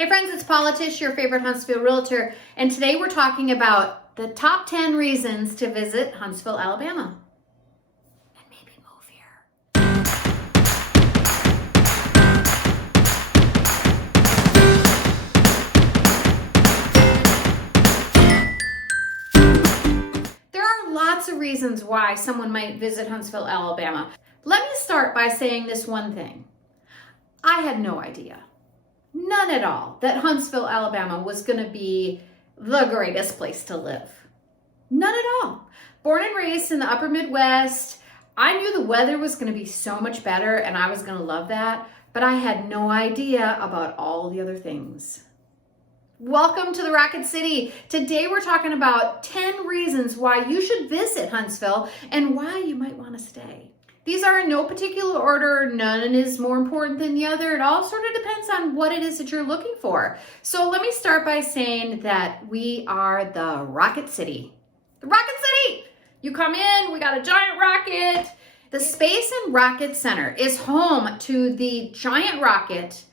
Hey friends, it's Paula Tish, your favorite Huntsville realtor, and today we're talking about the top 10 reasons to visit Huntsville, Alabama. And maybe move here. There are lots of reasons why someone might visit Huntsville, Alabama. Let me start by saying this one thing. I had no idea. None at all, that Huntsville, Alabama was going to be the greatest place to live. None at all. Born and raised in the upper Midwest, I knew the weather was going to be so much better and I was going to love that, but I had no idea about all the other things. Welcome to the Rocket City. Today we're talking about 10 reasons why you should visit Huntsville and why you might want to stay. These are in no particular order. None is more important than the other. It all sort of depends on what it is that you're looking for. So let me start by saying that we are the Rocket City. The Rocket City! You come in, we got a giant rocket. The Space and Rocket Center is home to the giant rocket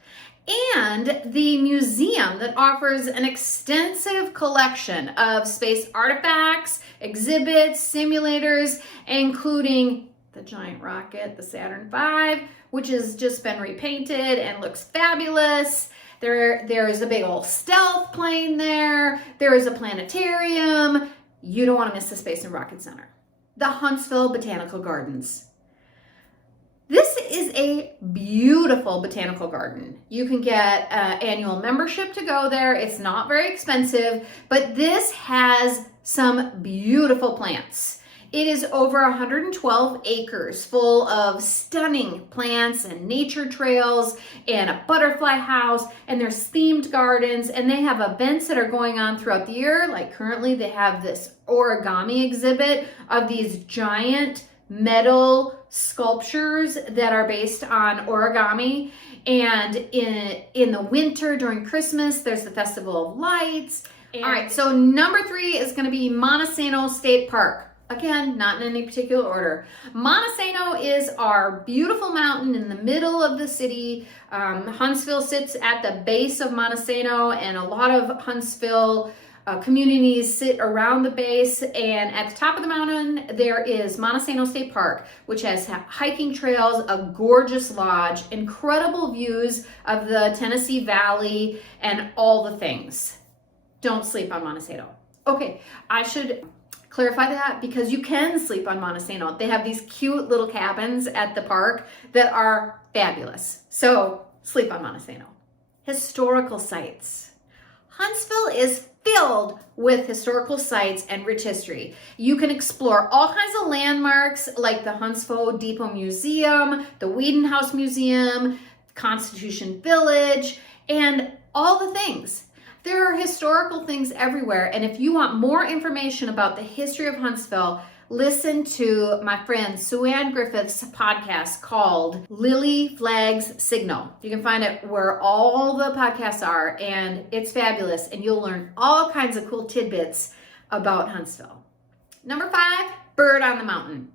and the museum that offers an extensive collection of space artifacts, exhibits, simulators, including the giant rocket, the Saturn V, which has just been repainted and looks fabulous. There is a big old stealth plane there. There is a planetarium. You don't want to miss the Space and Rocket Center. The Huntsville Botanical Gardens. This is a beautiful botanical garden. You can get an annual membership to go there. It's not very expensive, but this has some beautiful plants. It is over 112 acres full of stunning plants and nature trails and a butterfly house, and there's themed gardens, and they have events that are going on throughout the year. Like currently they have this origami exhibit of these giant metal sculptures that are based on origami. And in the winter during Christmas, there's the Festival of Lights. All right, so number 3 is going to be Monte Sano State Park. Again, not in any particular order. Monte Sano is our beautiful mountain in the middle of the city. Huntsville sits at the base of Monte Sano, and a lot of Huntsville communities sit around the base. And at the top of the mountain, there is Monte Sano State Park, which has hiking trails, a gorgeous lodge, incredible views of the Tennessee Valley, and all the things. Don't sleep on Monte Sano. Okay, I should clarify that because you can sleep on Monte Sano. They have these cute little cabins at the park that are fabulous. So sleep on Monte Sano. Historical sites. Huntsville is filled with historical sites and rich history. You can explore all kinds of landmarks like the Huntsville Depot Museum, the Whedon House Museum, Constitution Village, and all the things. There are historical things everywhere, and if you want more information about the history of Huntsville, listen to my friend Sue Ann Griffith's podcast called Lily Flag's Signal. You can find it where all the podcasts are, and it's fabulous, and you'll learn all kinds of cool tidbits about Huntsville. Number 5, Burritt on the Mountain.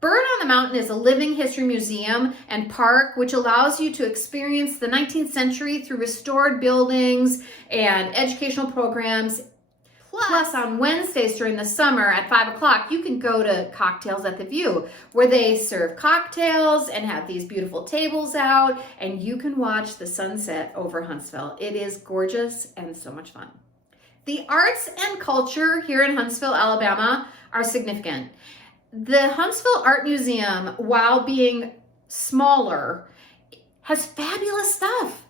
Burritt on the Mountain is a living history museum and park which allows you to experience the 19th century through restored buildings and educational programs. Plus, on Wednesdays during the summer at 5 o'clock, you can go to Cocktails at the View, where they serve cocktails and have these beautiful tables out, and you can watch the sunset over Huntsville. It is gorgeous and so much fun. The arts and culture here in Huntsville, Alabama are significant. The Huntsville Art Museum, while being smaller, has fabulous stuff.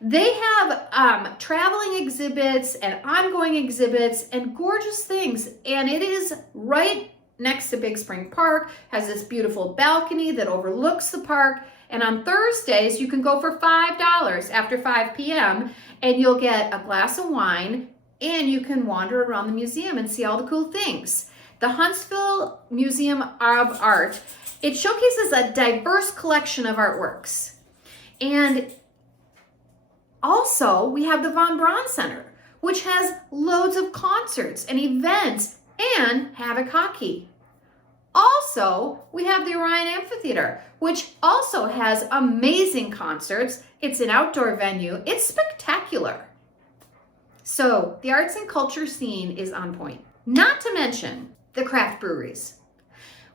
They have traveling exhibits and ongoing exhibits and gorgeous things. And it is right next to Big Spring Park, has this beautiful balcony that overlooks the park. And on Thursdays, you can go for $5 after 5 p.m. and you'll get a glass of wine and you can wander around the museum and see all the cool things. The Huntsville Museum of Art, it showcases a diverse collection of artworks. And also, we have the Braun Center, which has loads of concerts and events and Havoc hockey. Also, Also, we have the Orion Amphitheater, which also has amazing concerts. It's an outdoor venue. It's spectacular. So the arts and culture scene is on point. Not to mention the craft breweries.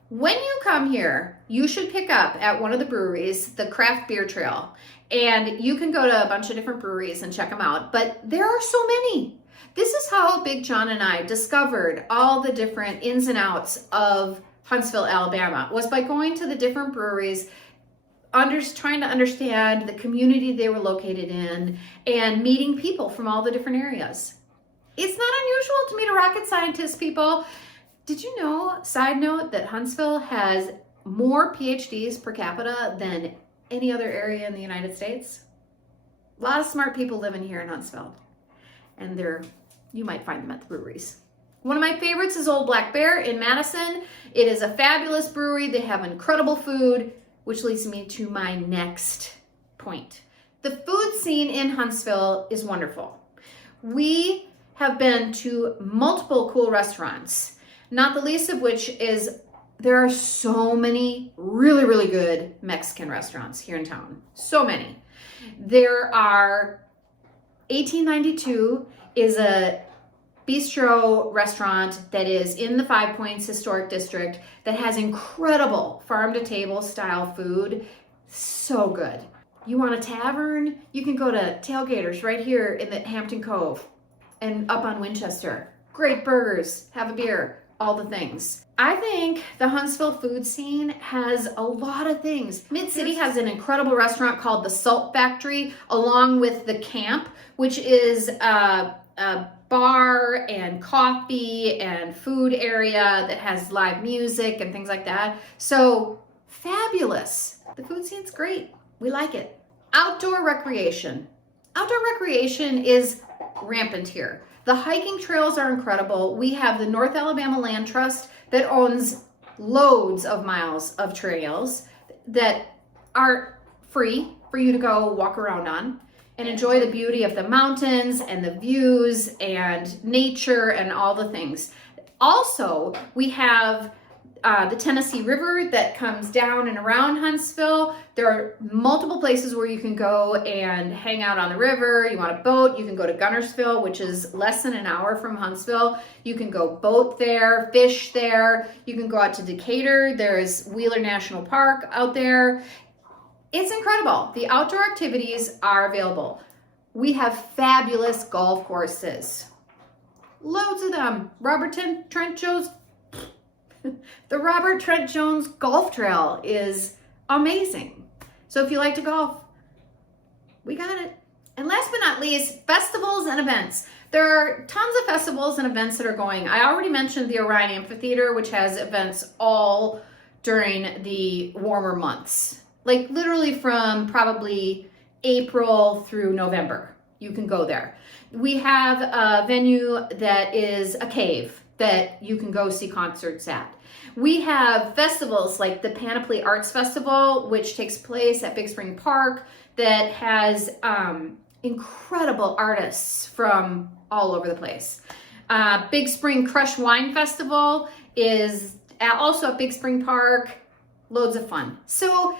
When you come here, you should pick up at one of the breweries, the Craft Beer Trail, and you can go to a bunch of different breweries and check them out, but there are so many. This is how Big John and I discovered all the different ins and outs of Huntsville, Alabama, was by going to the different breweries, trying to understand the community they were located in, and meeting people from all the different areas. It's not unusual to meet a rocket scientist, people. Did you know, side note, that Huntsville has more PhDs per capita than any other area in the United States? A lot of smart people living here in Huntsville, and you might find them at the breweries. One of my favorites is Old Black Bear in Madison. It is a fabulous brewery. They have incredible food, which leads me to my next point. The food scene in Huntsville is wonderful. We have been to multiple cool restaurants, not the least of which is there are so many really, really good Mexican restaurants here in town. So many. There are 1892 is a bistro restaurant that is in the Five Points Historic District that has incredible farm-to-table style food. So good. You want a tavern? You can go to Tailgaters right here in the Hampton Cove and up on Winchester. Great burgers, have a beer, all the things. I think the Huntsville food scene has a lot of things. Mid-City has an incredible restaurant called the Salt Factory, along with the Camp, which is a bar and coffee and food area that has live music and things like that. So fabulous. The food scene's great. We like it. Outdoor recreation. Outdoor recreation is rampant here. The hiking trails are incredible. We have the North Alabama Land Trust that owns loads of miles of trails that are free for you to go walk around on and enjoy the beauty of the mountains and the views and nature and all the things. Also, we have the Tennessee River that comes down and around Huntsville. There are multiple places where you can go and hang out on the river. You want a boat, you can go to Gunnersville, which is less than an hour from Huntsville. You can go boat there, fish there. You can go out to Decatur. There's Wheeler National Park out there. It's incredible. The outdoor activities are available. We have fabulous golf courses. Loads of them. The Robert Trent Jones Golf Trail is amazing. So if you like to golf, we got it. And last but not least, festivals and events. There are tons of festivals and events that are going. I already mentioned the Orion Amphitheater, which has events all during the warmer months. Like literally from probably April through November. You can go there. We have a venue that is a cave that you can go see concerts at. We have festivals like the Panoply Arts Festival, which takes place at Big Spring Park, that has incredible artists from all over the place. Big Spring Crush Wine Festival is also at Big Spring Park. Loads of fun. So,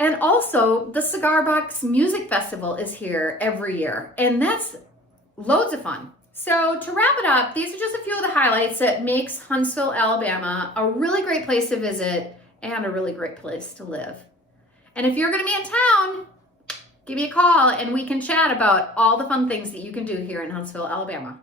and also the Cigar Box Music Festival is here every year, and that's loads of fun. So to wrap it up, these are just a few of the highlights that makes Huntsville, Alabama a really great place to visit and a really great place to live. And if you're going to be in town, give me a call and we can chat about all the fun things that you can do here in Huntsville, Alabama.